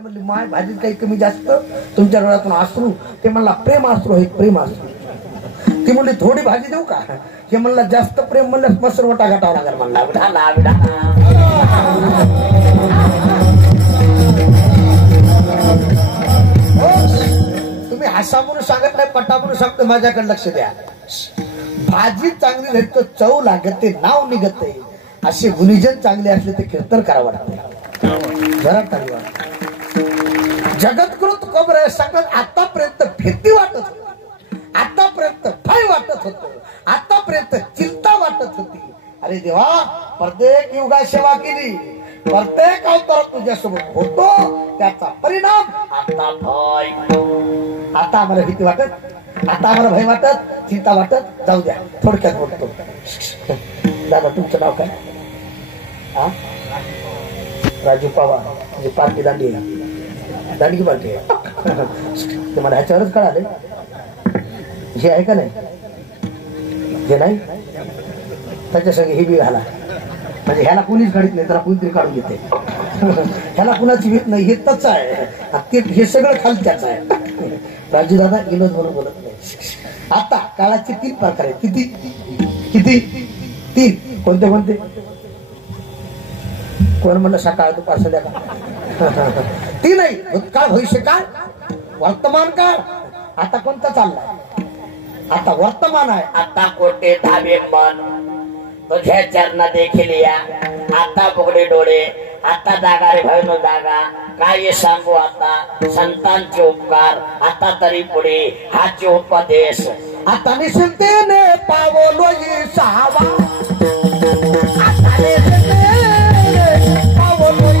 म्हणली माय भाजीत काही कमी जास्त तुमच्या डोळ्यातून अश्रू. ते म्हणला प्रेम अश्रू आहे, प्रेम अश्रू. ती म्हणली थोडी भाजी देऊ का? हे म्हणला जास्त प्रेम म्हणलं मसरवटा घटावा लागेल. म्हणला विढाला विढाला. तुम्ही हसा म्हणून सांगत नाही, पटा म्हणून सांगतो. माझ्याकडे लक्ष द्या. भाजी चांगली नाही तर चव लागते, नाव निघते. असे गुणीजन चांगले असले ते कीर्तन करावं लागते. जरा चांगलं जगतकृत खबर आहे. सांगत आतापर्यंत भीती वाटत होती, आतापर्यंत भय वाटत होत, आतापर्यंत चिंता वाटत होती. अरे देवा, प्रत्येक युगात सेवा केली, प्रत्येक अवतारात तुझ्यासोबत होतो. त्याचा परिणाम आता भय. आता आम्हाला भीती वाटत, आता आम्हाला भय वाटत, चिंता वाटत. जाऊ द्या, थोडक्यात बोलतो. दादा तुमचं नाव काय? राजू पवार. म्हणजे पार्टी दांडी आहे, दांडी की पार्टी आहे. तुम्हाला ह्याच्यावरच कळाले. हे आहे का नाही? जे नाही त्याच्या सगळे हे बी घाला. म्हणजे ह्याला कुणीच काढत नाही, त्याला कुणीतरी काढून घेते. ह्याला कुणाची भीत नाही, हे तच आहे. हे सगळं खालच्याच आहे. राजू दादा इलोज म्हणून बोलत नाही. आता काळाचे 3 प्रकार आहेत. किती किती? 3. कोणते कोणते? कोण म्हणलं सकाळ दुपार संध्याकाळ? 3 नाही. भूतकाळ, भविष्यकाळ, वर्तमान काळ. आता कोणता चाललाय? आता वर्तमान आहे. आता कोटे धावे मन तुझ्या चरणा देखील या. आता बुगडे डोळे, आता जागा रे भयनो जागा. काय सांगू आता संतांचे उपकार. आता तरी पुढे हाचे उपदेश. आता निश्चिंतेने पावलो सावा. आता पावलो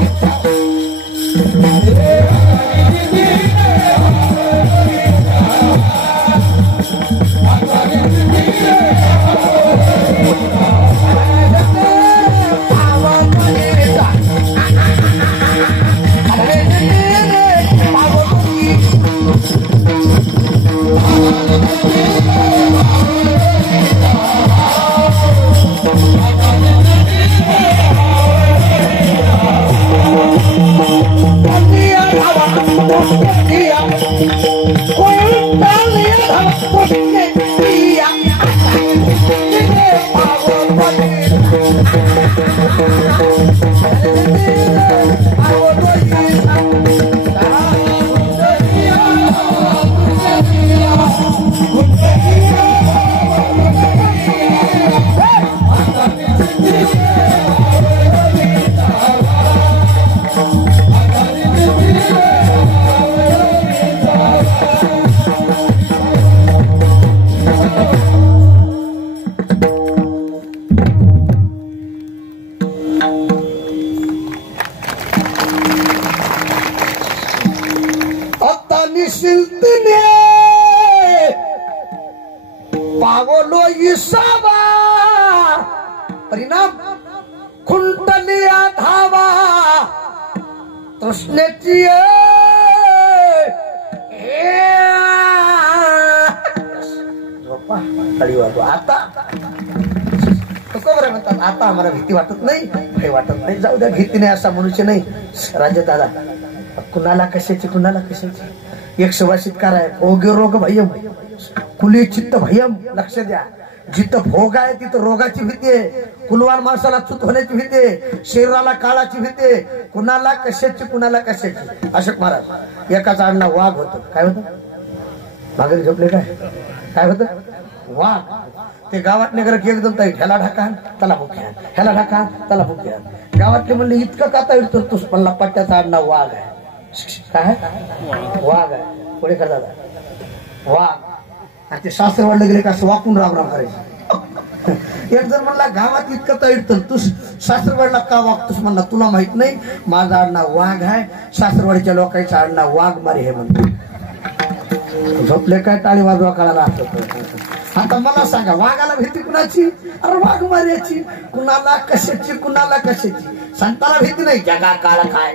पावलो इसावा. परिणाम खुंटलिया धावा. तृष्णेची आता म्हणतात. आता आम्हाला भीती वाटत नाही, भय वाटत नाही. जाऊ द्या, भीती नाही असा मनुष्य नाही. राजा दादा कुणाला कशाची, कुणाला कशाची. एक सुभाषितकार आहे. भोग्य रोग भयम कुली चित्त भयम. लक्ष द्या, जिथं भोग आहे तिथं रोगाची भीती आहे. कुलवान माणसाला चूत होण्याची भीती आहे. शरीराला काळाची भीती आहे. कुणाला कशाची, कुणाला कशाची. अशोक महाराज एकाचा आडनाव वाघ होतं. काय होतं? मागे झोपले काय होतं? वाघ. ते गावात नगर एकदम ताई ह्याला ढाका त्याला भुक्या, ह्याला ढाका त्याला भुक्या. गावातले म्हणले इतकं का ताईडतो तूच? म्हणला पट्ट्याचा आडनाव वाघ आहे. काय? वाघ आहे. पुढे का दादा? वाघ. आणि ते सासर वाढलं गेले का असं वाकून राम राम करायचे. एक जण म्हणला गावात इतकं ताईडतो तूच सासरवाडला का वागतोस? म्हणला तुला माहित नाही, माझं आडनाव वाघ आहे. सासरवाडीच्या लोकांचं आडनाव वाघ मारे हे म्हणतो. झोपले काय टाळी वाजवा काळाला असत. आता मला सांगा, वाघाला भीती कुणाची? अरे वाघ मार्याची. कुणाला कशाची, कुणाला कशाची. संताला भीती नाही. जगा काळ खाय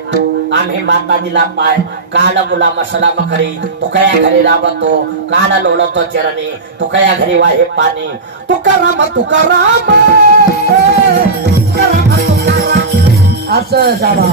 आम्ही माता दिला पाय, काळ मुला मसला मखरी तुकया घरी राबतो, काळ लोळतो चरणी तुकया घरी वाहे पाणी. तुकाराम तुकाराम असं शाबा.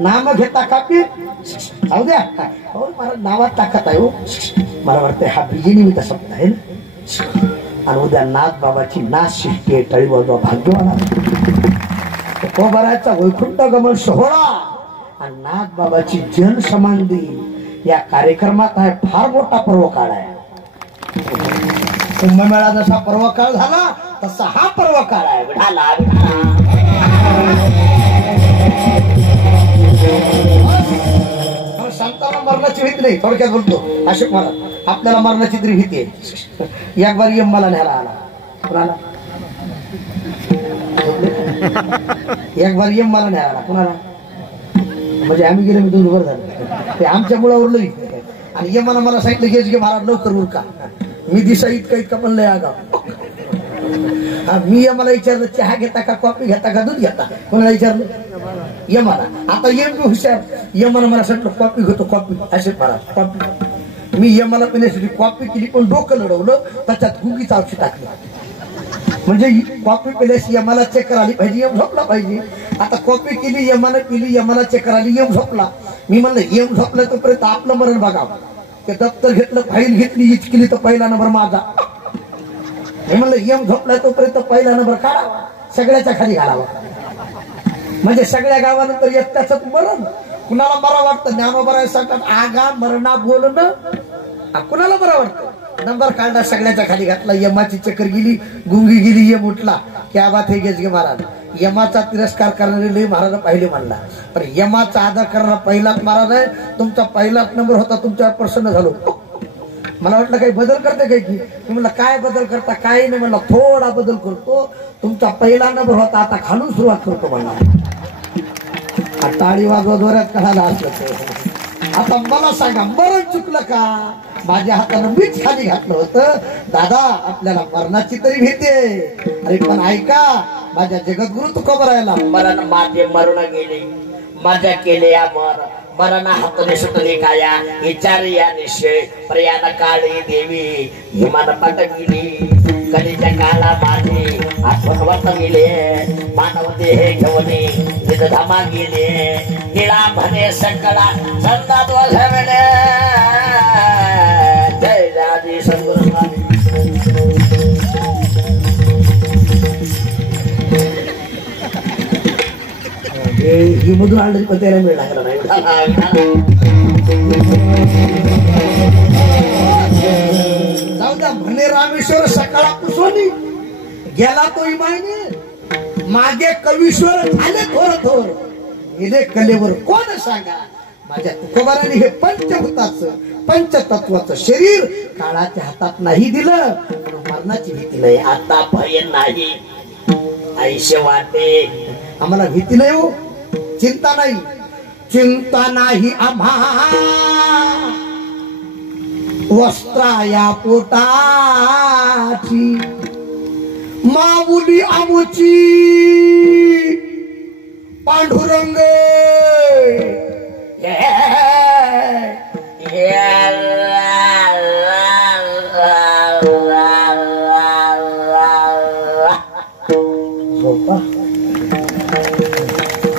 नाम घेता कापी जाऊ द्या. हो मला नावात ताकद आहे. हो मला वाटतं हा बीजेनिमित्त शब्द आहे ना. आणि उद्या नाथ बाबाची नाथ शिष्टी टळी बाबा भाग्यवान तो भरायचा वैकुंठ गमन सोहळा आणि नाथ बाबाची जन समाधी या कार्यक्रमात आहे. फार मोठा पर्व काळ आहे. कुंभमेळा जसा पर्व काळ झाला तसा हा पर्व काळ आहे. संतांना मरणाची भीती नाही. थोडक्यात बोलतो अशोक महाराज आपल्याला मरणाची तरी भीती आहे. एक बार मला न्यायला आला. कुणाला एक बार मला न्यायला आला. कुणाला म्हणजे आम्ही गेलो मी 2 वर झालं ते आमच्या मुळावर लई. आणि यमाला मला सांगितलं गेज घे महाराज लवकर उरका. मी दिसा इतका इतका पण लय आगाव. मी यमाला विचारलं चहा घेता का कॉफी घेता का दूध घेता. कोणाला विचारलं यमाला. आता यम हुशार. यमाला मला सांगितलं कॉफी घेतो कॉफी. असे महाराज कॉफी. मी यमाला पिण्यासाठी कॉफी केली पण डोकं लढवलं त्याच्यात गुगीच औषध टाकलं. म्हणजे कॉफी पिल्याशी यमाला चक्कर आली पाहिजे यम झोपला पाहिजे. आता कॉफी केली यमाला पिली यमाला चक्कर आली यम झोपला. मी म्हणलं यम झोपलं तोपर्यंत आपलं मरण बघावं. ते दप्तर घेतलं फाईल घेतली इच केली तर पहिला नंबर माझा. हे म्हणलं यम झोपला तोपर्यंत पहिला नंबर काढावा सगळ्याच्या खाली घालावा. म्हणजे सगळ्या गावानंतर एकट्याच मरण. कुणाला बरं वाटतं ज्ञानोबा सांगतात आगा मरणा बोलणं कुणाला बरं वाटतं. नंबर काढला सगळ्याच्या खाली घातला. यमाची चक्कर गेली गुंगी गेली यम उठला. क्या बात हे गेज गे महाराज. यमाचा तिरस्कार करणारे लय महाराज पाहिले म्हणला. पण यमाचा आदर करणारा पहिलाच महाराज आहे. तुमचा पहिलाच नंबर होता. तुमच्यावर प्रसन्न झालो. मला वाटलं काही बदल करते काय की. म्हणलं काय बदल करता. काही नाही म्हणलं थोडा बदल करतो. तुमचा पहिला नंबर होता आता खालून सुरुवात करतो म्हणला. टाळी वाजवा जोरात कळाला असलं. आता मला सांगा मरण चुकलं का. माझ्या हातानं मीच खाली घातलं होतं. दादा आपल्याला मरणाची तरी भीती आहे. अरे पण ऐका माझ्या जगद्गुरु तुकोबा राहिला. मरण माझे मरण गेले माझ्या केले या मरण हातने सुटली काया विचार या निश्चय प्रयाण काळी देवी हिमान पाट गेली. कधीच्या काळा माझे आठवण गेले मानव देह घेऊन धामा गेले. निळा म्हणे सकळा संतात वसवले. जय राजी सद्गुरु स्वामी. ही मधून आणली पण त्याला वेळ लागला नाही. जाऊ द्या म्हणे रामेश्वर सकाळपासून गेला तो इमाईने. मागे कवीश्वर झाले थोर थोर गेले कलेवर कोण सांगा. माझ्या तुकोबाराने हे पंचभूताचं पंचतत्वाचं शरीर काळाच्या हातात नाही दिलं. मरणाची भीती नाही. आता भय नाही आयुष्य वाटे. आम्हाला भीती नाही हो. चिंता नाही. चिंता नाही आम्हा वस्त्राया पोटाची माऊली आमुची पांडुरंग.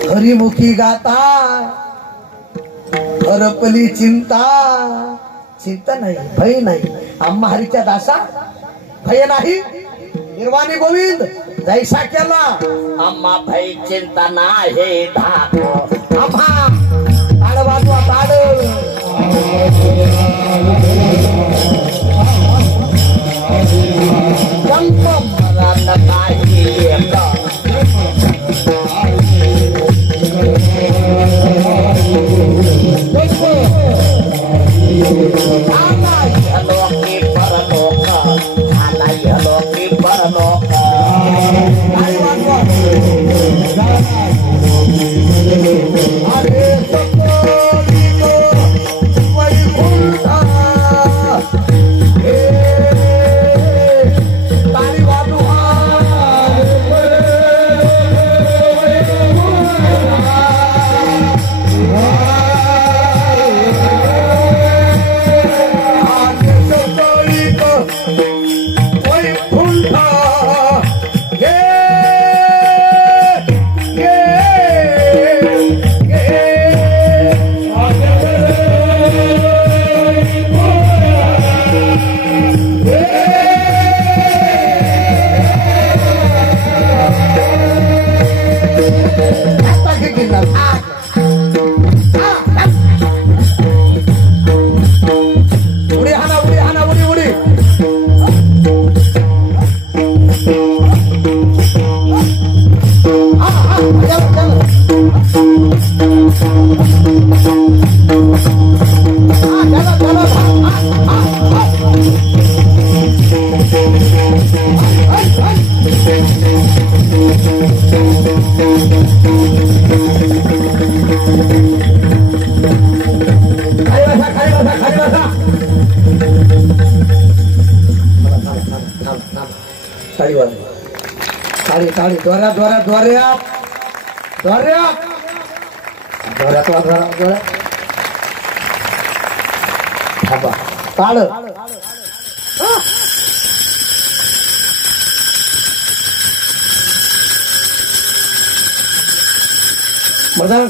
हरिमुखी गाता हरपली चिंता, चिंता नाही भय नाही, आम्हा हरीच्या दासा भय नाही, निर्वाणी गोविंद जैसा केला आम्हा भय चिंता नाही धाक, आम्हा ताड वाजवा ताड, जंप मरण काही एक, लोकी परलोक, लोकी परलोक, अरे वैकुंठा ताली वाजवा ताली ताली द्वारा द्वारा द्वारा द्वारा द्वारा द्वारा द्वारा थांबा ताळ मर्दान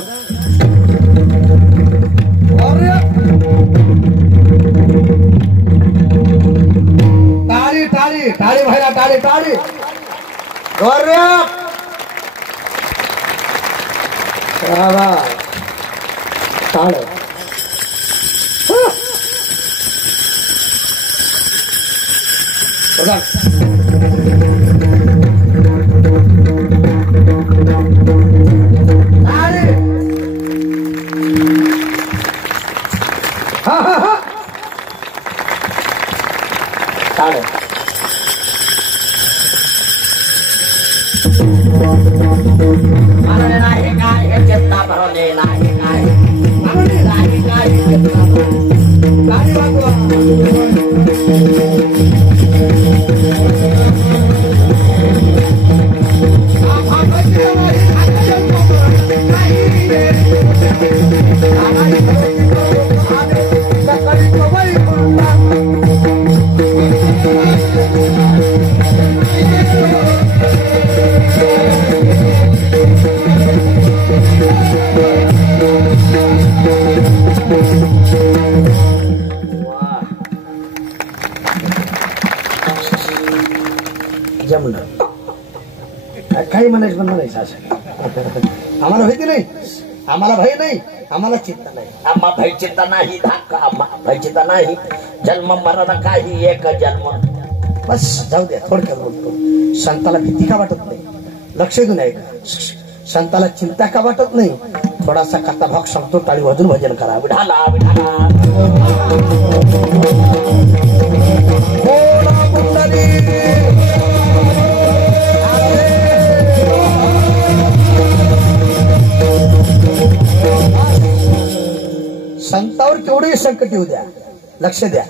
ताली ताली ताली व्हायला ताली ताली ताळ ताळ मरण नाही काय चित्ता भरवणे नाही काय, मरण नाही काय चित्ता जमलं काही म्हणायचं पण म्हणायचं असं आम्हाला भीती नाही, आम्हाला भय नाही, आम्हाला चिंता नाही, आम्हा भय चिंता नाही धाक, आम्हा भय चिंता नाही, जन्म मरण काही एक जन्म. बस जाऊ द्या. थोडक्यात बोलतो, संताला भीती का वाटत नाही, लक्ष देऊन ऐका. संताला चिंता का वाटत नाही, थोडासा कथा भाग सांगतो, टाळी वाजून भजन करा. विठाला विठाला संतावर केवढेही संकट येऊ द्या, लक्ष द्या,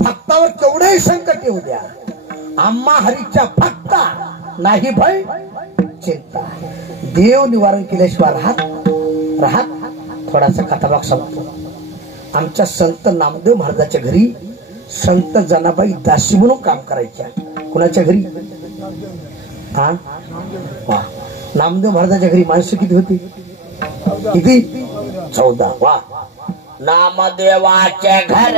भक्तावर केवढेही संकट येऊ द्या, आम्हा हरीच्या भक्ता नाही भय चिंता. देव निवारण केल्याशिवाय राहत थोडासा कथाभाग सांगतो. आमच्या संत नामदेव महाराजाच्या घरी संत जनाबाई दासी म्हणून काम करायच्या. कुणाच्या घरी? हा वा नामदेव महाराजाच्या घरी माणसं किती होती? किती? 14. वा नामदेवाच्या घर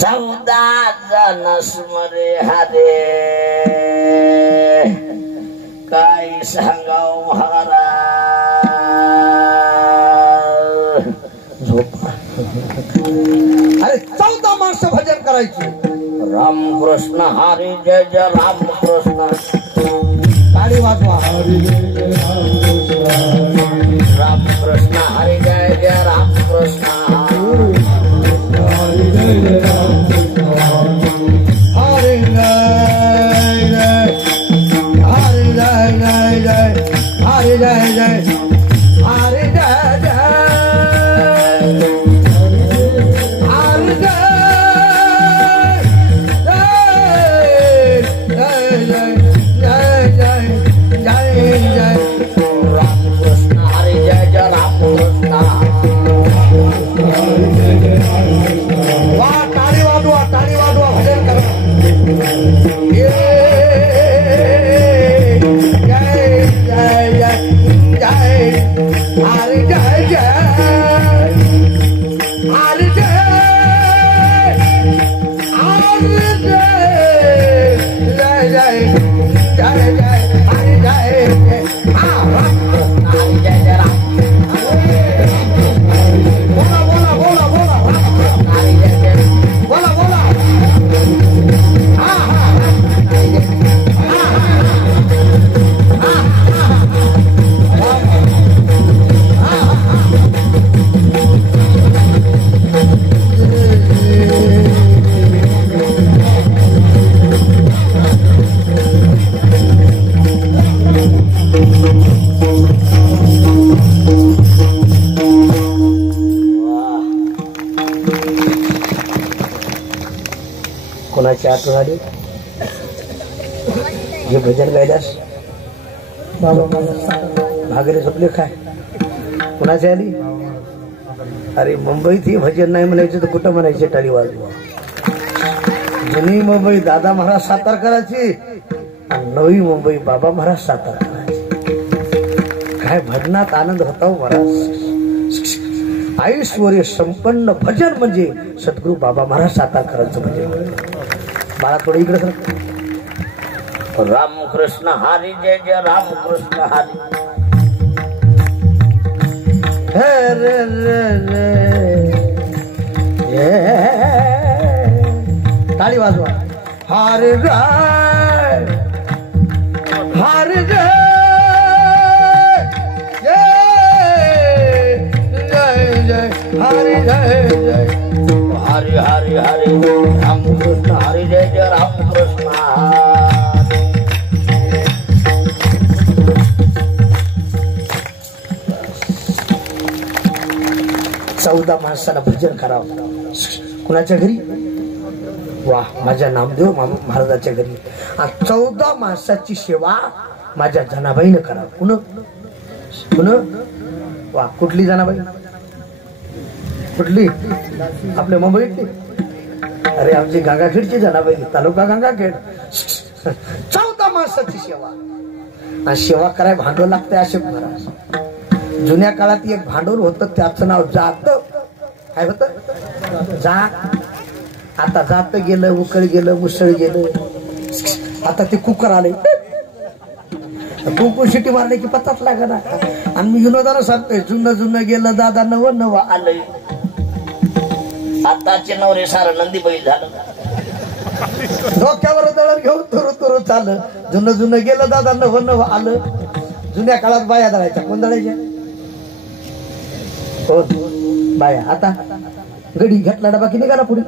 14 जण स्मरे हरे काय सांगाव महाराज. झोपा. अरे 14 माणसं भजन करायची. रामकृष्ण हरी जय जय रामकृष्ण. टाळी वाजवा. रामकृष्ण हरी जय जय रामकृष्ण. हरे जय जय हरे जय जय हरे जय जय हरे जय जय कोणाची आठवण आली? हे भजन गायल्यास भागरे झोपले काय? कोणाची आली? अरे मुंबईत ही भजन नाही म्हणायचे तर कुठं म्हणायचे? टाळी वाजवा. जुनी मुंबई दादा महाराज सातारकरांची आणि नवी मुंबई बाबा महाराज सातारकरांची. काय भजनात आनंद होता हो महाराज. ऐश्वर्य संपन्न भजन म्हणजे सद्गुरू बाबा महाराज सातारकरांचं भजन. बाळा थोडं इकडे सर. रामकृष्ण हरी जय जय रामकृष्ण हरी. टाळी वाजवा. हरे जय हरे जय जय जय हरे जय जय हरी हरी हरी रामकृष्ण हरी जय जय रामकृष्ण. 14 माणसाला भजन करावं. कुणाच्या घरी? वा माझ्या नामदेव महाराजाच्या घरी. 14 माणसाची सेवा माझ्या जनाबाईनं करावं. कुण कुण? वा कुठली जनाबाई? कुठली? आपल्या मुंबईतली? अरे आमची गंगाखेडची जनाबाई, तालुका गंगाखेड. 14 माणसाची सेवा. आणि सेवा कराय भांडवल लागते अशोक महाराज. जुन्या काळात एक भांडवल होतं त्याचं नाव जात. काय होत? जात. आता जात गेलं, उकळ गेलं, मुसळ गेलं. आता ते कुकर आले. कुंकू शिटी मारले की पत्ताच लागला. आणि मी विनोदानं सांगतोय जुनं जुनं गेलं दादा नवं नवं आलंय. आताचे नवरे सारं नंदी बैल झालं. डोक्यावर दळण घेऊन तुरु तुरु चाललं. जुनं जुनं गेलं दादा नवं नवं आलं. जुन्या काळात बाया दळायच्या. कोण दळायच्या? कोण? बाया. आता गडी घेतला डबा की निघाला पुढे.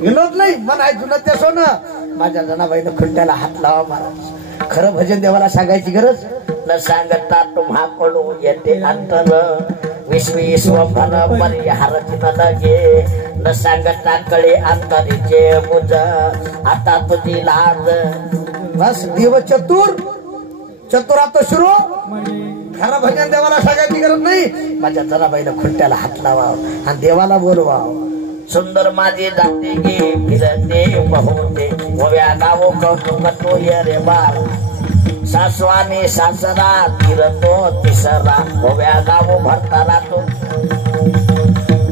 विनोद नाही म्हणाय जुनं ते सोनं. माझ्या जनाबाईनं खुंट्याला हात लावा महाराज. खरं भजन देवाला सांगायची गरज न सांगता तुम्हाकडून येते अंतर. विश्वी स्वप्न परिहारची न लगे. न सांगता कळे अंतरीचे मुज. आता तुझी लाज. बस देव चतुर. चतुरात सुरू. खरं भजन देवाला सांगायची गरज नाही. माझ्या जनाबाईला खुंट्याला हात लावा आणि देवाला बोलवा. सुंदर माझे जाते गे फिरते बहुते होव्या गावो कौतुक ये रे बाळ सासवाने सासरा फिरतो तिसरा होव्या गावो भरता राहतो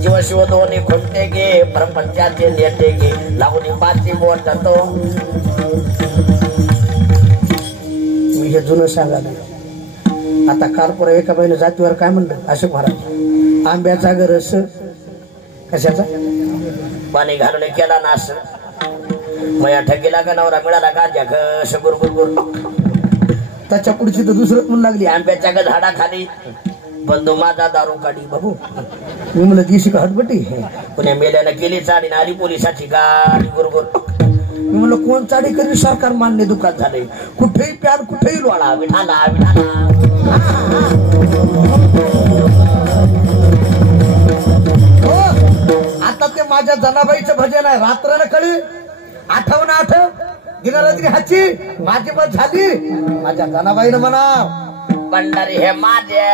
जीव शिव दोन्ही खुंटे गे प्रपंचाचे लेटे गे लावणी पाची बोट तो मी हे जुनं सांगायला आता काल पुरा एका बाईने जातीवर काय म्हणलं अशोक महाराज आंब्याचा गरस कशाचा पाणी घालून केला नाश मया ठगीला का नवरा मिळाला का जगस गुरगुर त्याच्या पुढची तर दुसरंच म्हणून लागली आंब्याच्या झाडाखाली बंधू माझा दारू काढी बाबू मी म्हणलं दिशी का हटबटी पुण्या मेल्यानं केली चाडी आली पोलिसाची गाडी गुरगुर मी म्हणलं कोण चाडी करी सरकार मान्य दुकान झाले कुठेही प्यार कुठेही लोळा विठाला विठाला आता ते माझ्या जनाबाईचं भजन आहे रात्र न कळी आठवण आठव दिनरात्री हाची माझी मत झाली माझ्या जनाबाईनं म्हणा पंढरी हे माझे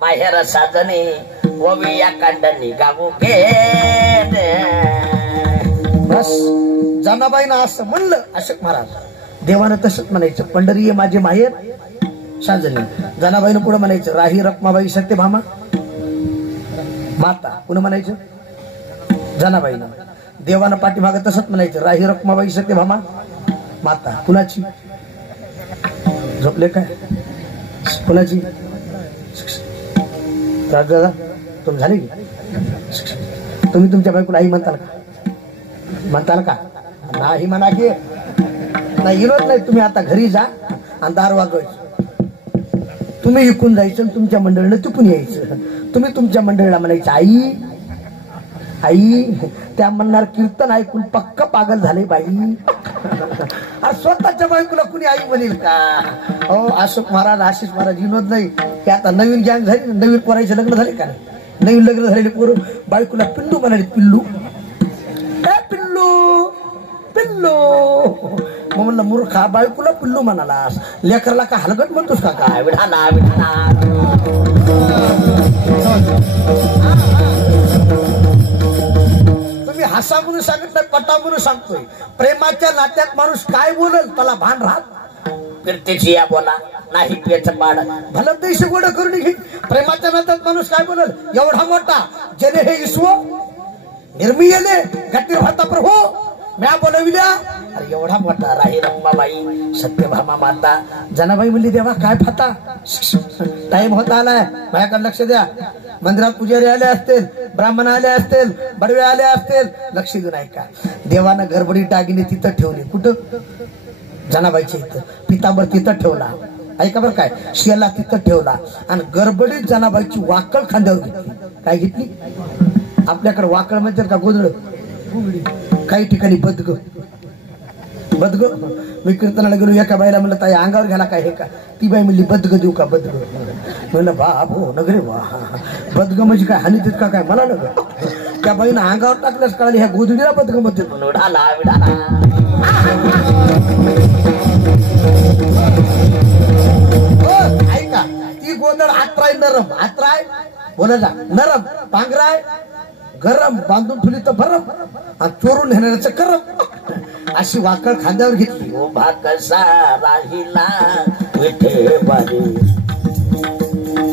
माहेर साजनी ओवी या कांडणी गागू घे बस जनाबाईनं असं म्हणलं अशोक महाराज देवानं तसंच म्हणायचं पंढरी हे माझे माहेर साजनी जनाबाईनं पुढे म्हणायचं राही रखमाबाई सत्यभामा माता पुन्हा म्हणायचं जनाबाईनं देवानं पाठीमागं तसंच म्हणायचं राही रखमाबाई सत्यभामा माता कुणाची झोपले काय कुणाची राजदादा तुम झाली तुम्ही तुमच्या बायकोला आई म्हणताल का नाही म्हणा की नाही विरोध नाही तुम्ही आता घरी जा आणि दार वाजवायचं तुम्ही इकून जायचं तुमच्या मंडळीनं तिकून यायचं तुम्ही तुमच्या मंडळीला म्हणायचं आई आई त्या म्हणणार कीर्तन ऐकून पक्क पागल झाले बाई अरे स्वतःच्या बायकोला कुणी आई म्हणेल का हो अशोक महाराज आशिष महाराज विनोद नाही की आता नवीन गँग झाली नवीन पोरायचे लग्न झाले का नवीन लग्न झालेले पोरं बायकोला पिल्लू म्हणाले पिल्लू पिल्लू पिल्लू मग म्हणलं मूर्खा बायकोला पिल्लू म्हणालास लेकरला का हलगट म्हणतोस का काय विठाला विठाला तुम्ही हसा म्हणून सांगितलं पटा म्हणून सांगतोय प्रेमाच्या नात्यात माणूस काय बोलल त्याला भान राहत कीर्तीची या बोला नाही पेच पाड भलं देशी गोड करून घे प्रेमाच्या नात्यात माणूस काय बोलल एवढा मोठा जने हे ईश्व निर्मियले गतीर भाता प्रभू म्या बोलविल्या अरे एवढा मोठा राही रखमाबाई सत्यभामा माता जनाबाई म्हणली देवा काय फाता टाइम होता आलाय माझ्याकडे लक्ष द्या मंदिरात पुजारी आले असतील ब्राह्मण आले असतील बडवे आले असतील लक्ष देऊन ऐका देवानं गडबडी दागिने तिथं ठेवली कुठं जनाबाईच्या इथं पितांबर तिथं ठेवला ऐका बरं काय शेला तिथं ठेवला आणि गडबडीत जनाबाईची वाकळ खांद्यावर घेतली काय घेतली आपल्याकडे वाकळ म्हणजे का गोधळ काही ठिकाणी बदग मी कीर्तनाला गेलो एका बाईला म्हणलं ताई अंगावर घ्याला काय हे का ती बाई म्हणली बदग देऊ का बदग म्हणलं बाप हो नगरे वा बदग म्हणजे काय हानी देत का काय मला नग त्या बाईनं अंगावर टाकल्यास कळाली ह्या गोधडीला बदग मध्ये विठाला विठाला ऐका ती गोदड आत्राय नरम आत्राय बोला जा नरम पांघराय गरम बांधून ठेवली तर भरम आणि चोरून नेण्याचं करम अशी वाकळ खांद्यावर घेतली उभा कसा राहिला विठे बारी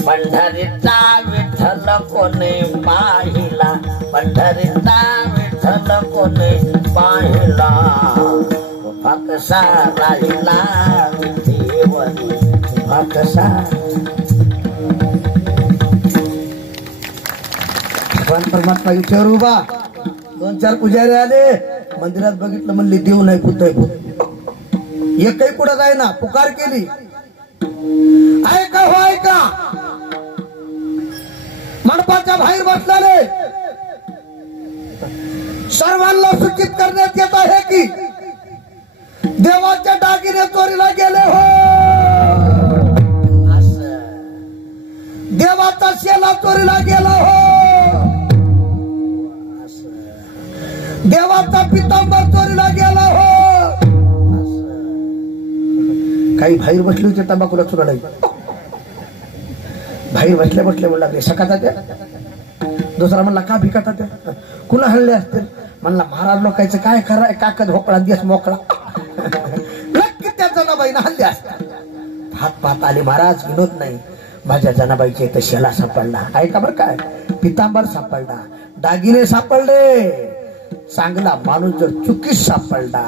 पंढरीचा विठ्ठल कोणी पाहिला पंढरीचा विठ्ठल कोणी पाहिला उभा कसा राहिला विठे बारी उभा कसा परमात्मा विठ्यावर उभा 2-4 पुजारी आले मंदिरात बघितलं म्हणले देव नाही भूत आहे भूत एकही पुढे जाय ना पुकार केली ऐका हो ऐका मंडपाच्या बाहेर बसलेले सर्वांना सूचित करण्यात येत आहे की देवाच्या दागिने चोरीला गेले हो देवाचा शेला चोरीला गेला हो देवाचा पितांबर चोरीला गेला हो काही बाहेर बसले होते तंबाखूला चोराला बाहेर बसल्या म्हणू लागले सकाळचा त्या दुसरा म्हणला का भिकाता त्या कुणा हल्ले असतील म्हणला महाराज लोकांचं काय खरं काकद भोकळा दिवस मोकळा नक्की त्या जनाबाईनं हल्ले असतात. हात आले महाराज विनोद नाही, माझ्या जनाबाईच्या इथं शेला सापडला, ऐका बरं काय, पितांबर सापडला, दागिने सापडले, चांगला माणूस जर चुकीच सापडला,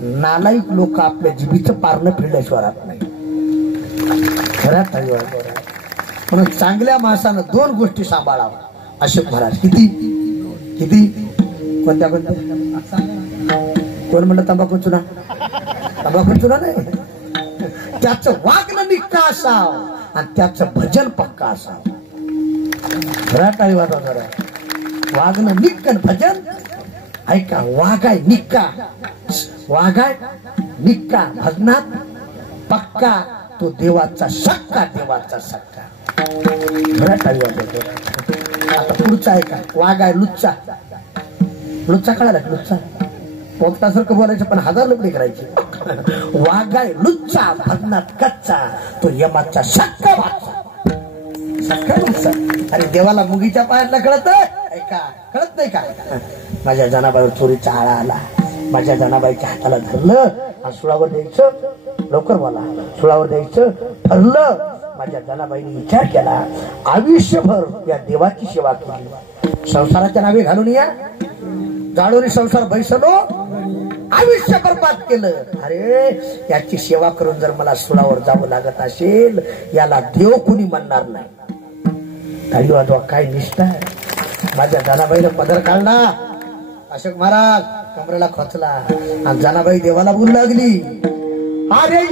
नालायक लोक आपल्या जिभीचं पारणं फिरल्याशिवाय राहत नाही. खऱ्यात म्हणून चांगल्या माणसानं 2 गोष्टी सांभाळावं. अशोक महाराज किती किती कोणत्या कोण म्हणलं तंबाखू चुना, तंबाखू चुना नाही, त्याचं वागणं निक्का असावं आणि त्याचं भजन पक्का असावं. खऱ्यात वागणं निक्क भजन, ऐका, वागाय निक्का, वागाय निक्का भजनात पक्का, तो देवाचा सक्का, देवाचा सक्का. आता पुढचा ऐका, वागाय लुच्चा, लुच्चा कळाला लुच्चा, पोपटासारखं बोलायचं पण 1000 लपडी करायची. वागाय लुच्चा भजनात कच्चा, तो यमाचा सक्का भाचा, सक्का भाचा. अरे देवाला मुगीच्या पायातला कळत ऐका, कळत नाही का? माझ्या जनाबाईवर चोरीचा आळा आला, माझ्या जनाबाईच्या हाताला धरलं आणि सुळावर द्यायचं, लवकर बोला, सुळावर द्यायचं ठरलं. माझ्या जनाबाईने विचार केला, आयुष्यभर या देवाची सेवा केली, संसाराच्या नावे घालून या जाळोरी संसार बैसलो, आयुष्य बरबाद केलं. अरे याची सेवा करून जर मला सुळावर जावं लागत असेल, याला देव कुणी म्हणणार नाही. ताळी वाजवा, काय निष्ठा आहे. माझ्या जनाबाईला पदर काढला, अशोक महाराज कमरेला खोचला आणि जनाबाई देवाला बोलू लागली, अरे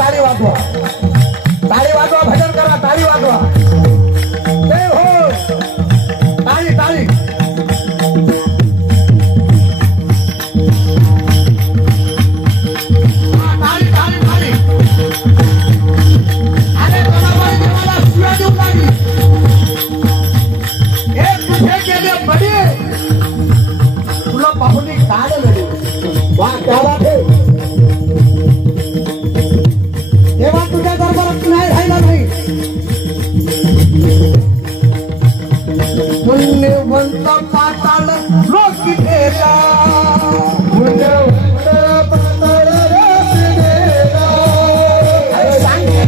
ताळी वाजवा, भजन करा, ताळी वाजवा, जय हो, ताळी ताळी. ताळी ताळी ताळी. अरे जनाबाई देवाला शिव्या देऊ लागली, हे कुठे गेले बडे, तुला पाहुणे काढ लढे, वा गावा दे तेव्हा तुझ्या दरबारात नाही राहिला नाही. पुण्यवंत पाताळ लोकी गेला,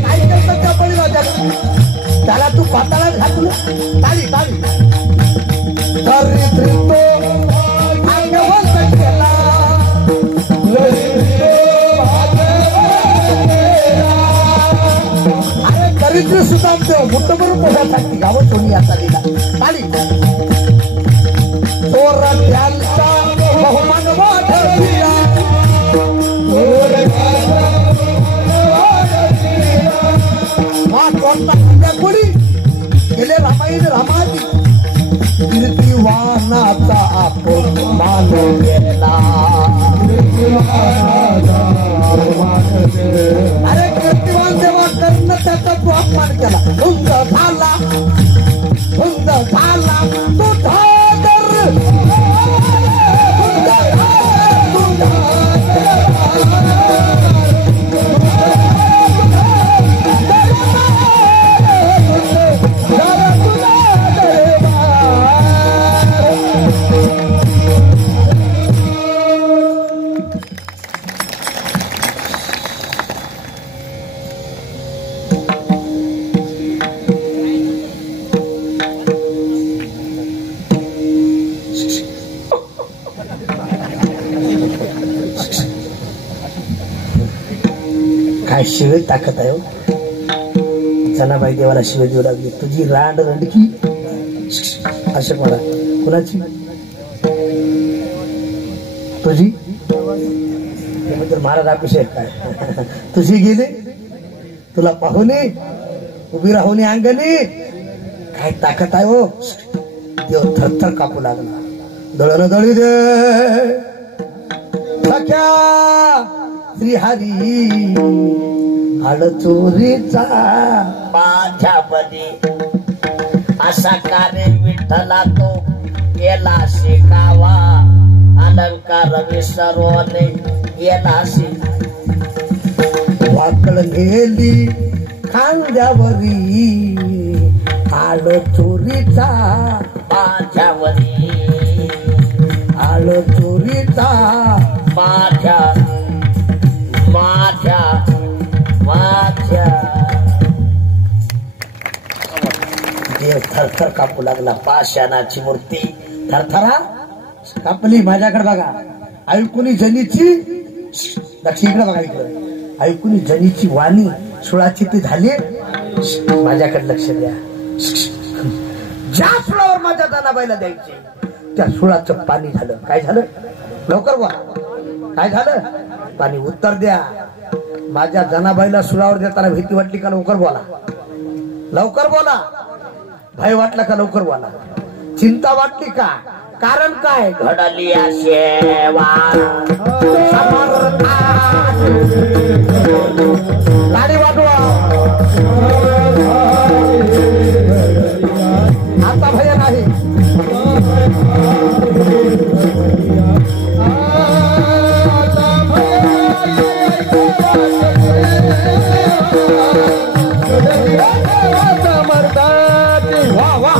काय करतात त्या बळीराजाला, त्याला तू पाताळात घातलं. ताळी ताळी. दरिद्र भाग्यवंत केला, दरिद्र सुद्धा मोठं बरोबर पोह्यासाठी गावं सोनी आता दिला. ताली. चोरांचा बहुमान वाढविला, कोणी गेले रामायण रामाची कीर्तिवानाचा आपण मान गेला. अरे कीर्तिवान सेवा करणं त्याचा तू अपमान केला. हुंद झाला, हुंद झाला तू काय शिवे ताकद आहे. जनाबाई देवाला शिवे देऊ लागली. तुझी रांड रंडकी अशोक मला कुणाची, तुझी तर महाराज अभिषेक काय तुझी गेली तुला पाहुणे उभी राहुनी अंगणी काय ताकद आहे हो देव थरथर कापू लागला दळण दळी दे सख्या श्रीहरी आड चोरीचा माझ्या पदी असा कार्य विठ्ठला तो गेला शिकावा अलंकार विसरवणे गेला वाकळ नेली खांद्यावरी आड चोरीचा माझ्यावरी आड चोरीचा माझ्या माझ्या माझ्या देव थरथर कापू लागला पाषाणाची मूर्ती थरथरा कापली माझ्याकडे बघा ऐकुनी जनीची लक्ष इकडे बघा इकडे ऐकुनी जनीची वाणी सुळाची ती झाली माझ्याकडे लक्ष द्या ज्या सुळावर माझ्या जनाबाईला द्यायचे त्या सुळाचं पाणी झालं काय झालं लवकर बोला काय झालं पाणी उत्तर द्या माझ्या जनाबाईला सुळावर देताना भीती वाटली का लवकर बोला भय वाटला का लवकर बोला चिंता वाटली का कारण काय घडली सेवा गाडी वाजवा आता भय नाही वा वा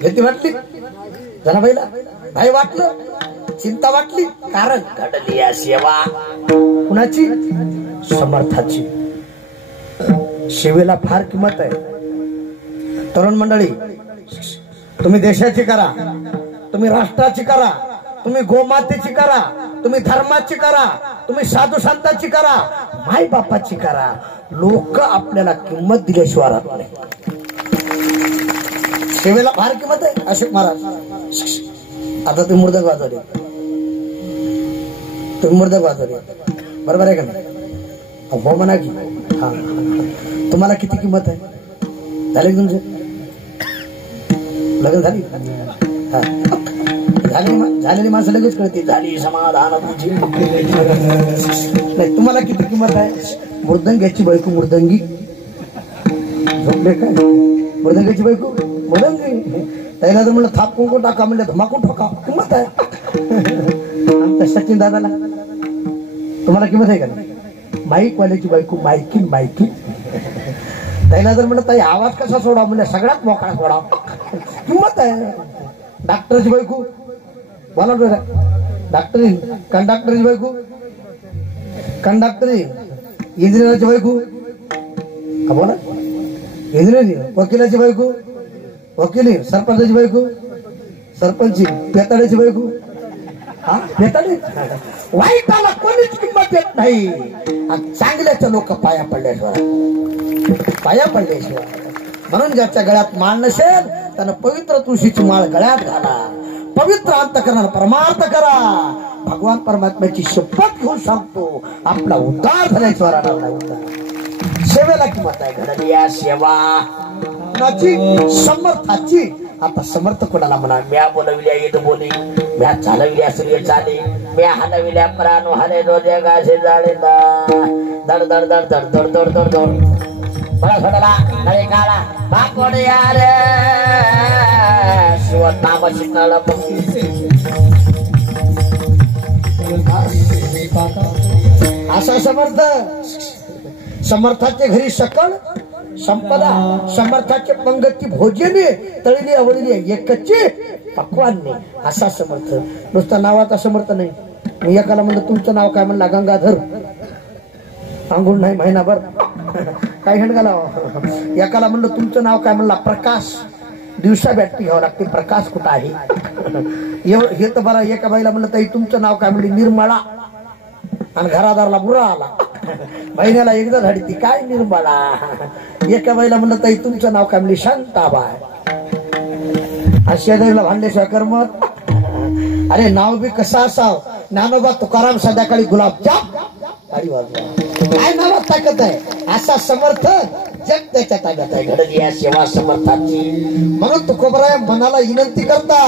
भीती वाटली जनाबाईला भय वाटलं चिंता वाटली कारण घडली सेवा कुणाची समर्थाची सेवेला फार किंमत आहे तरुण मंडळी तुम्ही देशाची करा तुम्ही राष्ट्राची करा तुम्ही गोमातेची करा तुम्ही धर्माची करा तुम्ही साधू संतांची करा माई बापाची करा लोक आपल्याला किंमत दिल्याशिवाय राहत नाही सेवेला फार किंमत आहे अशोक महाराज आता तुम्ही मृदंग वाजवले बरोबर आहे का नाही हो म्हणा की हा तुम्हाला किती किंमत आहे झाले तुमचे लग्न झाली हा झालेली माणसं लगेच कळते झाली समाधान नाही तुम्हाला किती किंमत आहे मृदंगाची बायको मृदंगी झोपले काय मृदंगाची बायको मृदंगी त्याला जर म्हणलं थाप कुंकू टाका म्हणलं धमाकून ठोका किंमत आहे आमच्या सचिन दादाला तुम्हाला किंमत आहे का नाही माईक वाल्याची बायको मायकी त्याला जर म्हणलं ताई आवाज कसा सोडा म्हणजे सगळ्यात मोकळा सोडा किंमत आहे डॉक्टरची बायको बोला बघा डॉक्टरी कंडक्टरची बायको कंडक्टरी इंजिनियरची बायको बोला इंजिनियरिंग वकिलाची बायको वकिली सरपंचाची बायको सरपंची पेताड्याची बायको हा पेताडी वाईटाला कोणीच किंमत देत नाही चांगल्याच्या लोक पाया पडल्याशिवाय म्हणून ज्याच्या गळ्यात माळ नसेल त्यानं पवित्र तुळशीची माळ गळ्यात घाला पवित्र अंतःकरणाला परमार्थ करा भगवान परमात्म्याची शपथ घेऊन सांगतो आपला उद्धार झाल्याशिवाय राहणार नाही उद्धार सेवेला किंमत आहे घडली सेवा कुणाची समर्थाची आता समर्थ कोणाला म्हणा म्या बोलविल्या येत बोली म्या चालविल्या सूर्य चाले म्या हलविल्या प्राणो हले रोजे गासे जाळे दड दड दड दड दड दड दड दड बळा सोडला नळे काळा बापोडे यार शिवत नाम शिकल असा समर्थ समर्थाच्या घरी सकळ संपदा समर्थाचे पंगती भोजने तळली आवडली एकचे पक्वाने असा समर्थ नुसता नावाचा समर्थ नाही मी एकाला म्हणलं तुमचं नाव काय, म्हणला गंगाधर. अंघोळ नाही महिनाभर काय हिंडगाला. एकाला म्हणलं तुमचं नाव काय, म्हणला प्रकाश. दिवसा बॅटरी घ्यावं लागते, प्रकाश कुठं आहे हे तर बरं. एका बाईला म्हणलं ताई तुमचं नाव काय, म्हणली निर्मळा. आणि घरादारला बुरा आला. महिन्याला एकदा झाडी ती काय निर्मळा. एका बाईला म्हणलं ताई तुमचं नाव काय, म्हणली शांताबाई. आणि शेजारीला भांडल्याशिवाय करमत. अरे नाव बी कसं असाव. ज्ञानोबा तुकाराम संध्याकाळी गुलाबजाम गाडी वाजवा. काय नावात ताकद आहे. असा समर्थ जग त्याच्या ताब्यात आहे. घडली या सेवा समर्थाची. म्हणून तुकोबराय मनाला विनंती करता,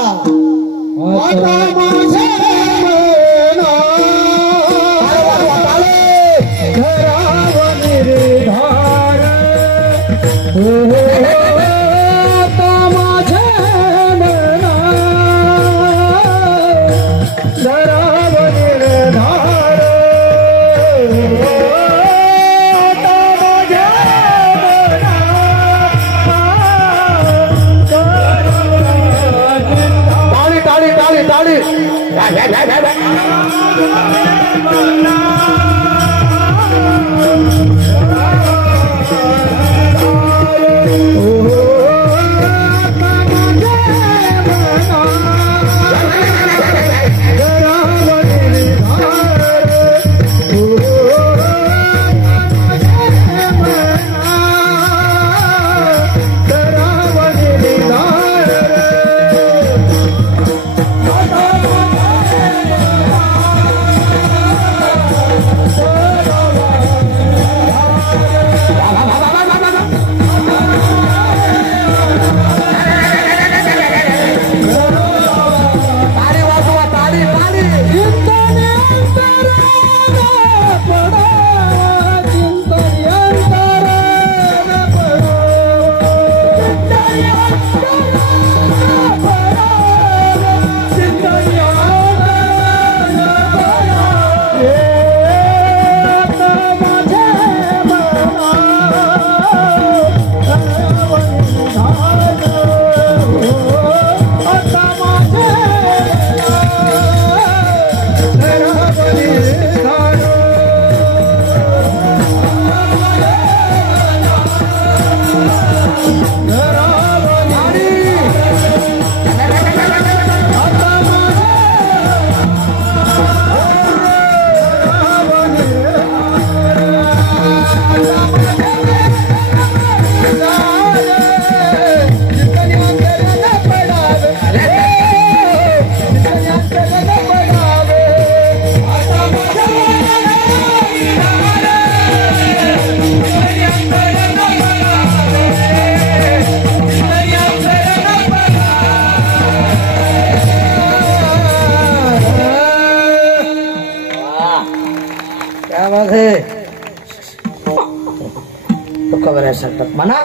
म्हणा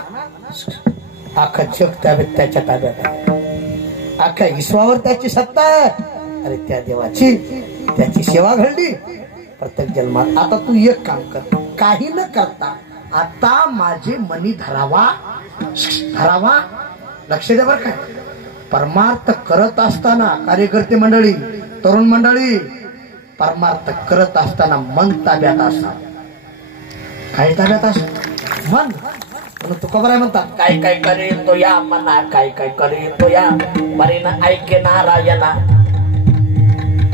अख्खा जग त्याच्या ताब्यात आहे. अख्ख्या विश्वावर त्याची सत्ता आहे. अरे त्या देवाची त्याची सेवा घडली प्रत्येक जन्मात. आता तू एक काम कर, काही न करता आता माझे मनी धरावा. लक्ष द्या बरं काय. परमार्थ करत असताना कार्यकर्ते मंडळी, तरुण मंडळी, परमार्थ करत असताना मन ताब्यात असा. काय ताब्यात असत मन. म्हणून तुकोबराय म्हणतात, काय काय करीन तो या मना, काय काय करीन तो या मरीन ऐके नारायणा,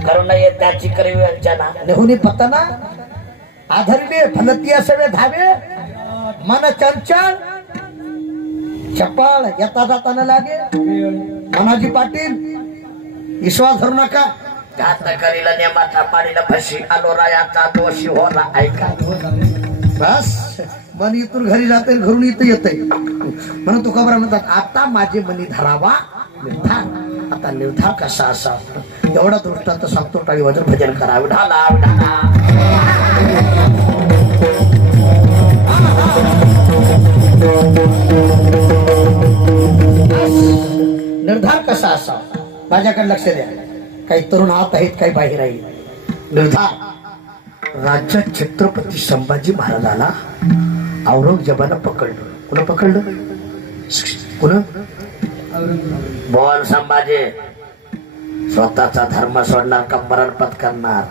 करुण ये त्याची करी वंचना. नेहुनी पतना आधरणे फलती सवे धावे. मन चंचल चपळ येता जाताना लागे. मनाजी पाटील विश्वास धरू नका. घात करीला नेमाचा पाडीला फशी, आलो रायाचा दोषी होला ऐका. बस मन इथून घरी जाते, घरून इथं येते. म्हणून तुकोबराय म्हणतात, आता माझे मनी धरावा निर्धार. आता निर्धार कसा असा एवढा दृष्टांत सांगतो. टाळी वाजून भजन करा. विढाला विढाला. निर्धार कसा असा माझ्याकडे लक्ष द्या. काही तरुण आत आहेत, काही बाहेर आहेत. निर्धार. राज्यात छत्रपती संभाजी महाराजाला औरंगजेबानं पकडलं. कुणा पकडलं? कुणा? बोल संभाजी. स्वतःचा धर्म सोडणार का मरण पत्करणार?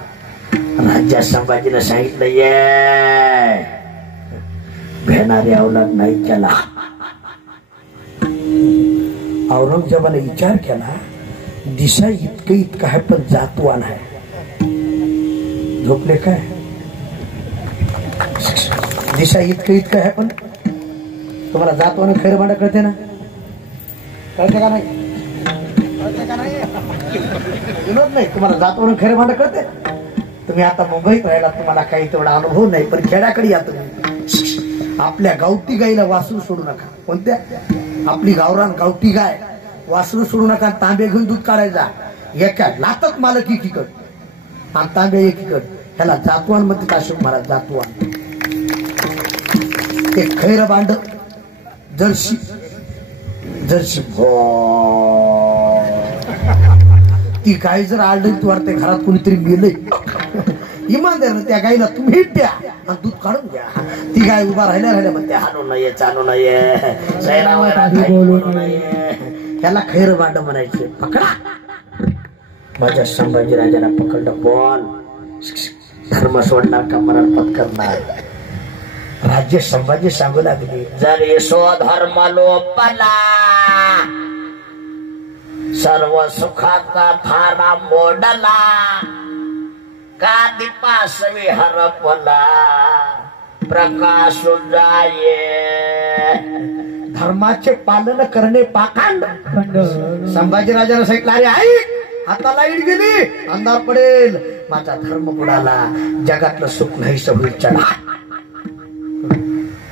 राजा संभाजीनं सांगितलं ये भेणारी अवलाद नाही केला. औरंगजेबाने विचार केला, दिशा इतकं आहे पण जातवान आहे. झोपले काय? दिशा इतकं आहे पण तुम्हाला जातवान खैरभांडा कळते ना? कळते का नाही? कळते का नाही? विनोद नाही, तुम्हाला जातवान खैरभांडा कळते? तुम्ही आता मुंबईत राहिला, तुम्हाला काही तेवढा अनुभव नाही, पण खेड्याकडे या तुम्ही. आपल्या गावठी गाईला वासरू सोडू नका. कोणत्या? आपली गावरान गावठी गाय वासरू सोडू नका. तांबे घेऊन दूध काढायचा. एका लातात मालक एकीकड आणि तांबे एकीकड. ह्याला जातवान म्हणतात अशोक महाराज. जातवान ते खैर भांड जर्सी जर्सी ती गाय जर आढळली तू वाटते घरात कोणीतरी मेलंय. इमानदार त्या गायीला तुम्ही द्या आणि दूध काढून द्या. ती गाय उभा राहिल्या म्हणते हाणू नये चालू नये ह्याला खैर भांड म्हणायचे. पकडा. माझ्या संभाजी राजाला पकडलं. बोल धर्म सोडणार का मरण पत्करणार? राज्य संभाजी सांगू लागले, जरी स्वधर्म लोपला सर्व सुखाचा थारा मोडला का दीपासवी हरपला प्रकाश जाये. धर्माचे पालन करणे पाखंड. संभाजी राजाला सांगितलं, अरे ऐक, आता लाईट गेली, अंधार पडेल, माझा धर्म बुडाला, जगातलं सुख नाही होईल. चढा.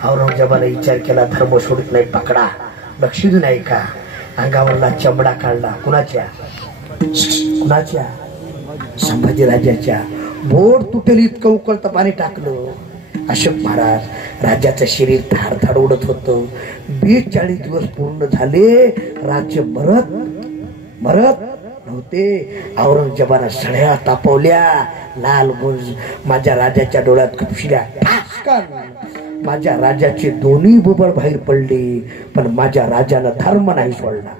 औरंगजेबाने विचार केला, धर्म सोडत नाही, पकडा. बक्षीस नाही का? अंगावरला चमडा काढला. कुणाच्या? कुणाच्या? संभाजी राजाच्या. बोट तुटेल इतकं उकळतं पाणी टाकलं. अशोक महाराज राज्याचं शरीर थाडथाड उडत होतं. 42 दिवस पूर्ण झाले, राज्य मरत नव्हते. औरंगजेबानं सळ्या तापवल्या, लाल गुंज माझ्या राजाच्या डोळ्यात खुपशिल्या. माझ्या राजाचे दोन्ही बुबळ बाहेर पडले, पण माझ्या राजानं धर्म नाही सोडला.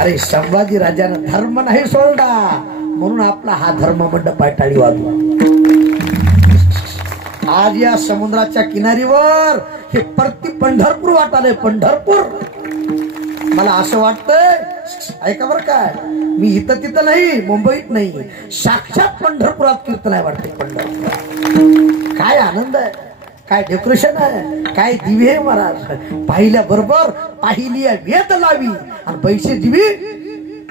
अरे संभाजी राजानं धर्म नाही सोडला, म्हणून आपला हा धर्म मंडप टाळी वाजवा. आज या समुद्राच्या किनारीवर हे परती पंढरपूर वाटालय. पंढरपूर मला असं वाटतंय, ऐका बरं काय, मी इथं तिथं नाही, मुंबईत नाही, साक्षात पंढरपुरात कीर्तन आहे वाटते. पंढरपूर काय आनंद आहे, काय डेकोरेशन आहे, काय दिवे आहे महाराज. पाहिल्या बरोबर पाहिली वेद लावी आणि पैसे दिवी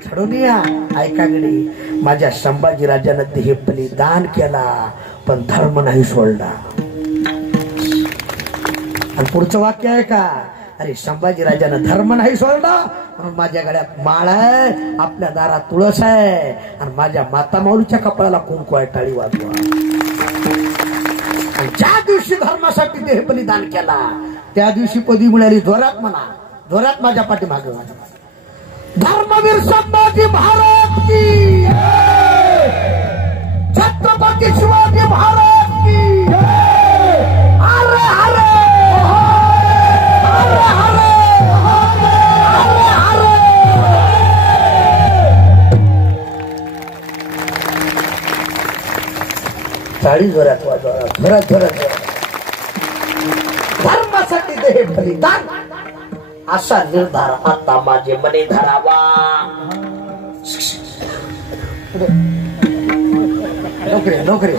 चढून या. ऐकाकडे माझ्या संभाजी राजानं ते बलिदान केला, पण धर्म नाही सोडला. आणि पुढचं वाक्य आहे का, अरे संभाजी राजानं धर्म नाही सोडला म्हणून माझ्या गळ्यात माळ आहे, आपल्या दारात तुळस आहे, आणि माझ्या माता माऊलीच्या कपाळाला कुंकू आहे. टाळी वाजवा. ज्या दिवशी धर्मासाठी देह बलिदान केला त्या दिवशी पदवी मिळाली. जोरात म्हणा, जोरात माझ्या पाठीमागे. धर्मवीर संभाजी महाराज की, छत्रपती शिवाजी महाराज की. अरे अरे अरे अरे अरे अरे. टाळी जोरात वाजवा, जोरात जोरात. धर्मासाठी देह बलिदान असा निर्धार आता माझे मने धरावा. नोकरी नोकरी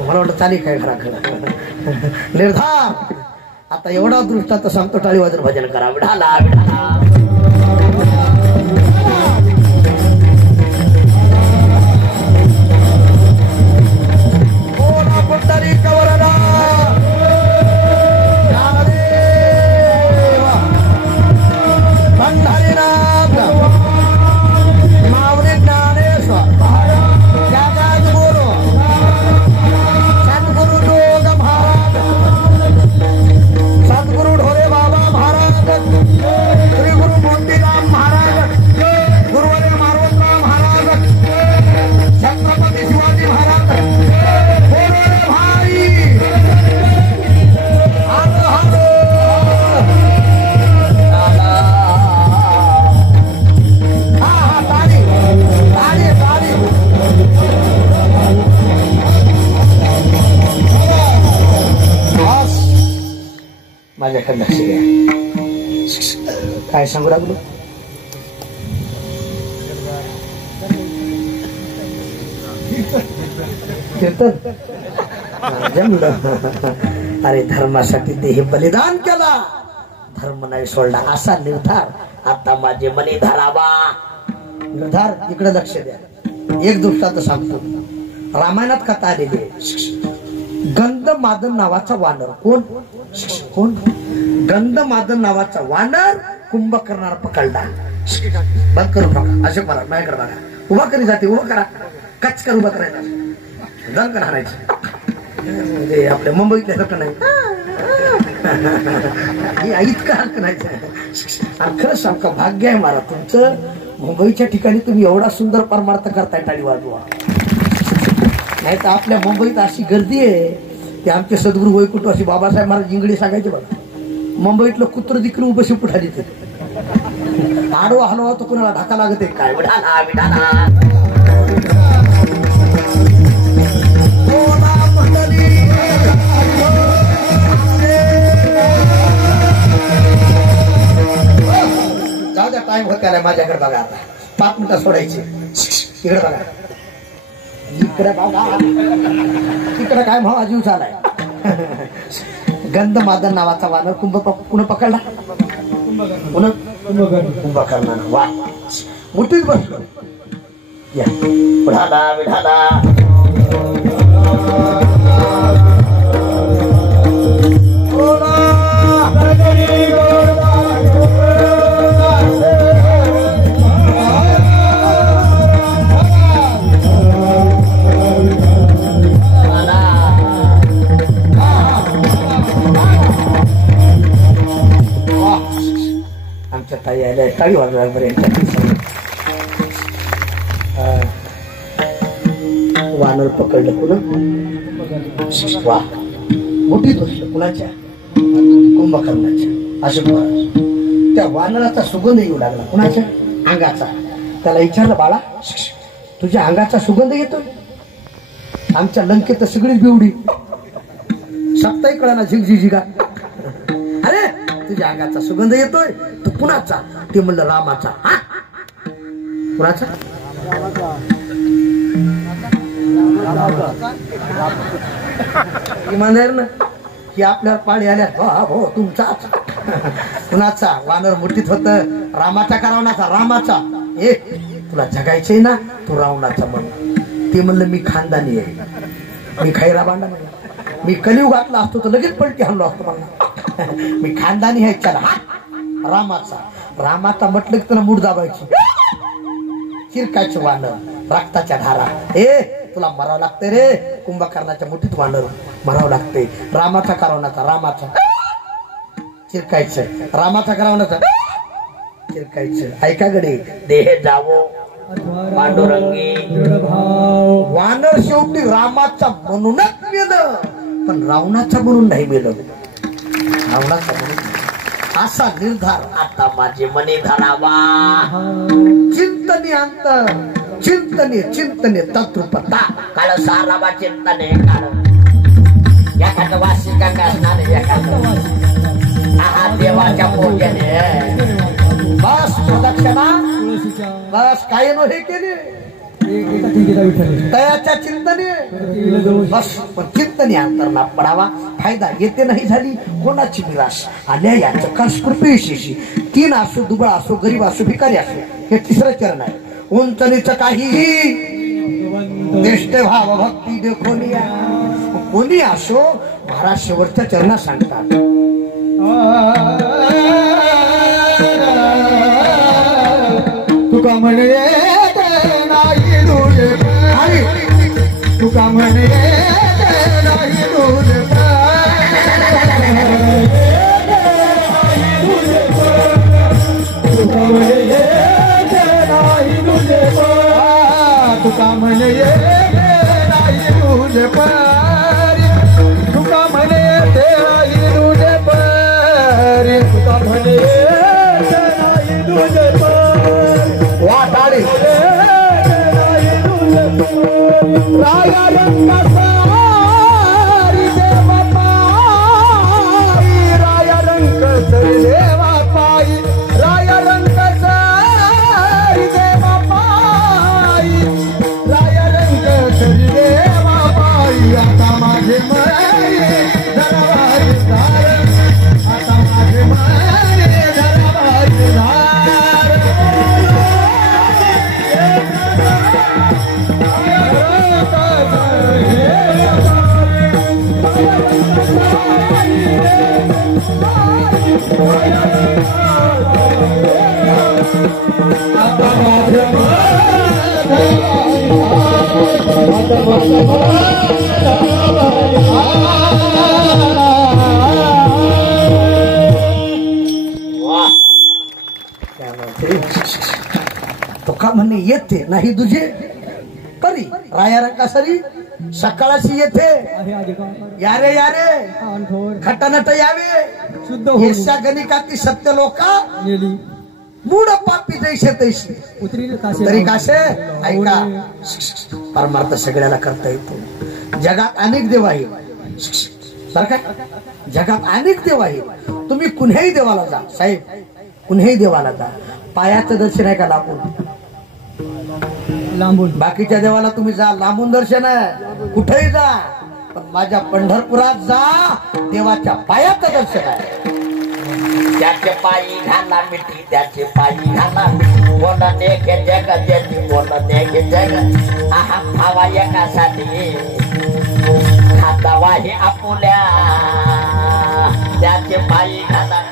मला वाटतं चाली काय घराकडे. निर्धार आता एवढा दृष्टांत सांगतो. टाळी वाजून भजन करा. विठाला विठाला. सद्गुरु ढोरे बाबा महाराज, श्री गुरु माझ्याकडे लक्ष द्या. काय सांगू लागलो? कीर्तन जमलं. अरे धर्मासाठी देह बलिदान केला, धर्म नाही सोडला असा निर्धार आता माझे मनी धरावा. निर्धार इकडे लक्ष द्या. एक दृष्टांत सांगतो. रामायणात कथा आलेली आहे. गंधमादन नावाचा वानर. कोण कोण? गंधमादन नावाचा वानर कुंभकर्णाला पकडला. बंद करू नका असे मला माझ्याकडे बघा. उभा करी जाते, उभा करा, कचकर उभा करायचा, दणकर हाणायचं. म्हणजे आपल्या मुंबईतल्या लोक नाही इतकं हलक नाही. आणि खरंच सांग भाग्य आहे मला तुमचं. मुंबईच्या ठिकाणी तुम्ही एवढा सुंदर परमार्थ करताय, टाळी वाजवा. नाही तर आपल्या मुंबईत अशी गर्दी आहे की आमचे सद्गुरू वैकुंठवासी बाबासाहेब महाराज इंगडे सांगायचे बघा, मुंबईतलं कुत्र देखील उभं शिपूट आली ते आडवा हलवा तर कुणाला ढाका लागत आहे काय. विढाला विढाला जाऊ द्या, टाइम होत आलाय. माझ्याकडे बघा आता 5 मिनिटं सोडायची. इकडे बघा, इकडे बघा, तिकडे काय भाव अजीव झालाय. गंधमादन नावाचा वानर कुणा पकडला? कुंभकर्णानं. वा, मोठीच बसलो. या विढाला विढाला आमच्या ताई आल्या. टाळी वाजवा बरं. वानर पकडलं पुन्हा. वा, मोठीच बसलं. कुणाच्या? कुंभकर्णाच्या. असे त्या वानराचा सुगंध येऊ लागला. कुणाच्या? अंगाचा. त्याला विचारलं, बाळा तुझ्या अंगाचा सुगंध येतोय? आमच्या लंकेत सगळीच बिवडी सप्ताही कळाना झिगझिगा. अरे तुझ्या अंगाचा सुगंध येतोय. तू कुणाचा? ते म्हणलं रामाचा. कुणाचा? इमानदार ना की आपल्यावर पाळी आल्या. हो तुमचाच. कुणाचा? वानर मुठीत होत. रामाचा का रावणाचा? रामाचा. ए तुला जगायचंय ना, तू रावणाचा म्हण. ते म्हणलं मी खानदानी आहे, मी खैरा बांडा नाही. मी कलियुगातला असतो तर लगेच पलटी हल्लो असतो मला. मी खानदानी आहे. चला रामाचा. रामाचा म्हटलं की तुला मूड दाबायची. चिरकायचे वानर, रक्ताच्या धारा. ए तुला मरावं लागतंय रे. कुंभकर्णाच्या मुठीत वानर मरावं लागतंय. रामाचा करावणाचा. रामाचा चिरकायचं. रामाचा करावणाचा चिरकायचं. ऐका गडे, देह जावो पांडुरंगी. वानर शेवटी रामाचा म्हणूनच मेलं, पण रावणाचा म्हणून नाही मेलं. रावणाचा म्हणून. असा निर्धार आता माझे मने धरावा. चिंतने अंतर, चिंतने चिंतने तत्रूपता. काळ सारावा चिंतने काळ. एखादं वासी का असणार, एखादं आहा देवाच्या पूजेने. बस प्रदक्षिणा, बस काय नो हे केले तयाच्या चिंतने. बस पण चिंतने अंतर ना पडावा. फायदा येते नाही झाली कोणाची निराश आल्या याचं कृपेशी. 3 असो, दुबळा असो, गरीब असो, भिकारी असो, हे 3रं चरण आहे. उंचनीच काहीही दृष्ट भाव भक्ती देखोनिया. कोणी असो महाराज शेवटच्या चरणात सांगतात. तुका म्हणे नाही तुझे, तुका म्हणे नाही तुझे, तुका म्हणे नाही तुझे, तुका म्हणे नाही तुझे पारी, तुका म्हणे नाही तुझे पारी, तुका म्हणे नाही तुझे पारी. वाटाळे राया रंग सारी देव पारी, राया रंग तो का म्हणे येते नाही तुझे परी राया रंगा सरी सकाळशी येते यारे यारे खटनट यावे शुद्ध येशा गणिकाती सत्य लोका मूड पापी जैसे तैसे तरी कासे ऐका परमार्थ सगळ्याला करता येतो जगात अनेक देव आहेत बर का जगात अनेक देव आहेत तुम्ही कुठेही देवाला जा साहेब कुठेही देवाला जा पायाचं दर्शन आहे का लांबून बाकीच्या देवाला तुम्ही जा लांबून दर्शन आहे कुठेही जा पण माझ्या पंढरपुरात जा देवाच्या पायाचं दर्शन आहे त्याचे पायी घाला मिठी त्याचे पायी घाला मिठी बोलणे के जग त्याची बोलणे के जग आहा भावा एकासाठी खातावा हे आपुल्या त्याचे पायी घाला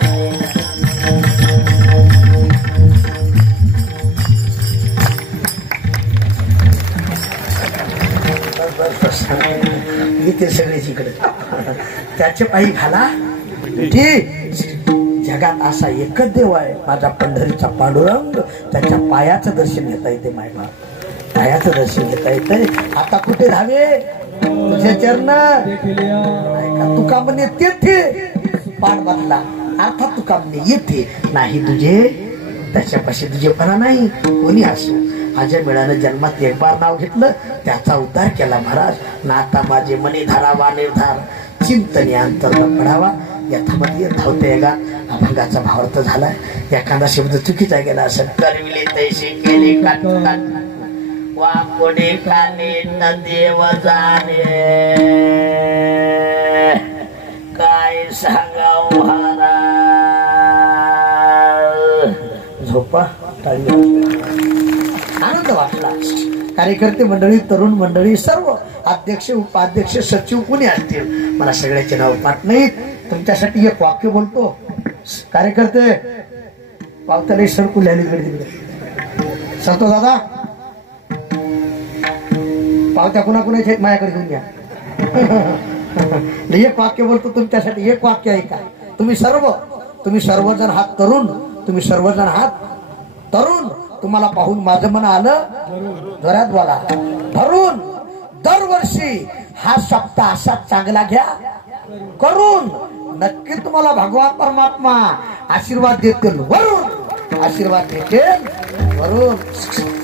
इथे सगळेच इकडे त्याचे पायी घाला ठीक जगात असा एकच देव आहे माझा पंढरीचा पांडुरंग त्याच्या पायाचं दर्शन घेता येते मायबा पायाचं दर्शन घेता येतंय आता कुठे धावे तुझे चरण तुका म्हणे तेथे पाठ बांधला अर्थात तुका म्हणे येते नाही तुझे त्याच्यापाशी तुझेपणा नाही कोणी असो माझ्या मिळानं जन्मात एक बार नाव घेतलं त्याचा उद्धार केला महाराज नाता माझे मनी धारावा निर्धार चिंतने अंतर्गत पडावा यथामध्ये धावते का अभंगाचा भावार्थ झालाय एखादा शब्द चुकीचा गेला असं करविले तैसे केले का वाकोडे काने न देव जाणे काय सांगाव हारा झोपा आनंद वाटला कार्यकर्ते मंडळी तरुण मंडळी सर्व अध्यक्ष उपाध्यक्ष सचिव कोणी असतील मला सगळ्याचे नाव पाठ नाहीत तुमच्यासाठी एक वाक्य बोलतो कार्यकर्ते पावताले सरकू अलीकडे सांगतो दादा पावत्या कुणाकुणाच्या आहेत माझ्याकडे घेऊन घ्या एक वाक्य बोलतो तुमच्यासाठी एक वाक्य आहे का तुम्ही सर्वजण हात तरुण तुम्ही सर्वजण हात तरुण तुम्हाला पाहून माझं मन आलं घरात बोला धरून दरवर्षी हा सप्ताह असा चांगला घ्या करून नक्की तुम्हाला भगवान परमात्मा आशीर्वाद देतील वरून आशीर्वाद देतील वरून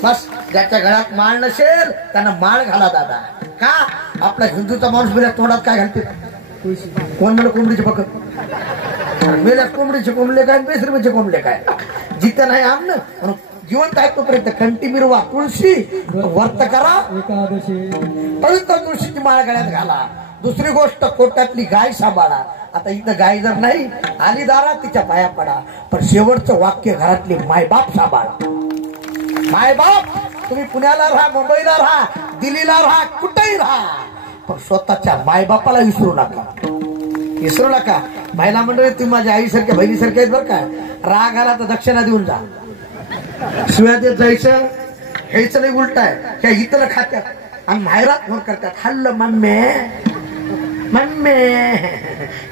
बस ज्याच्या घरात माळ नसेल त्यांना माळ घाला दादा का आपला हिंदूचा माणूस मेल्या तोंडात काय घालते कोण म्हणलं कोंबडीचे पकड मेल्या कोंबडीचे कोंबले काय बेसरमीचे कोंबले काय जिथं नाही आमनं म्हणून जिवंत आहे तोपर्यंत कंटी मिरवा तुळशी वर्त करा पवित्र तुळशीची माळ गळ्यात घाला दुसरी गोष्ट कोट्यातली गाय सांभाळा आता इथं गाय जर नाही आली दारा तिच्या पाया पडा पण शेवटचं वाक्य घरातली मायबाप सांभाळा मायबाप तुम्ही पुण्याला राहा मुंबईला राहा दिल्लीला राहा कुठेही राहा पण स्वतःच्या मायबापाला विसरू नका महिला मंडळी तुम्ही माझ्या आईसारख्या बहिणीसारख्या आहेत बरं का राग आला तर दक्षिणा देऊन जा शिव्या देत जायचं हेच नाही उलट आहे त्या इथलं खात्यात आणि मायरात फोन करतात हल्ल मम्मे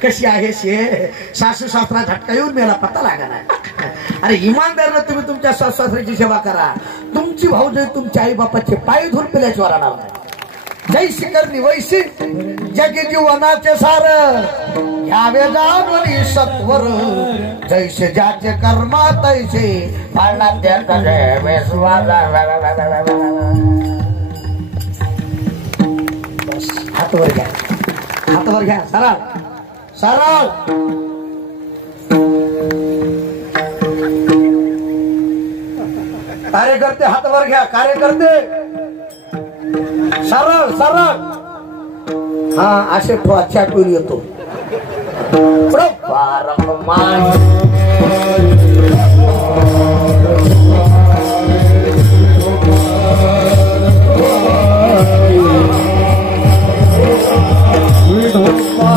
कशी आहे शे सासू सासरा झटका येऊन मला पत्ता लागा नाही अरे इमानदारनं तुम्ही तुमच्या सासू सासऱ्याची सेवा करा तुमची भाऊजाई तुमच्या आई बापाचे पाय धुर पिल्याची राहणार नाही जैसी करणी वैसी जगी जीवनाचे सार घ्यावे जाणवली सत्वर जैसे ज्याचे कर्मा तैसे हातवर घ्या सरळ सरळ कार्यकर्ते हातवर घ्या कार्यकर्ते सरळ सरळ हा असे अच्छा टूर येतो We don't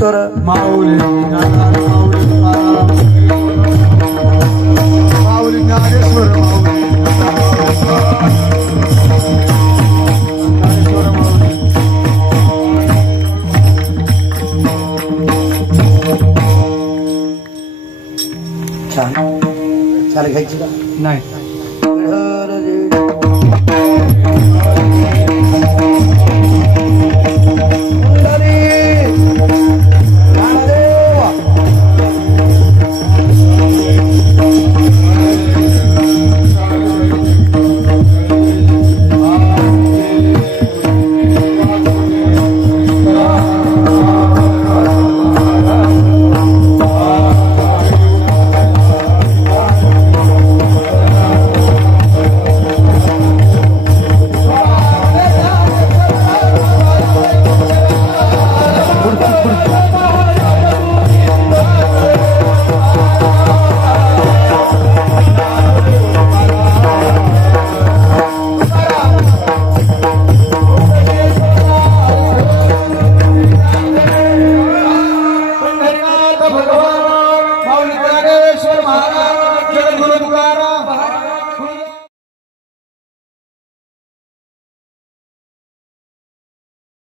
ज्ञानेश्वर माऊली माऊली ज्ञानेश्वर छान छान घ्यायची का नाही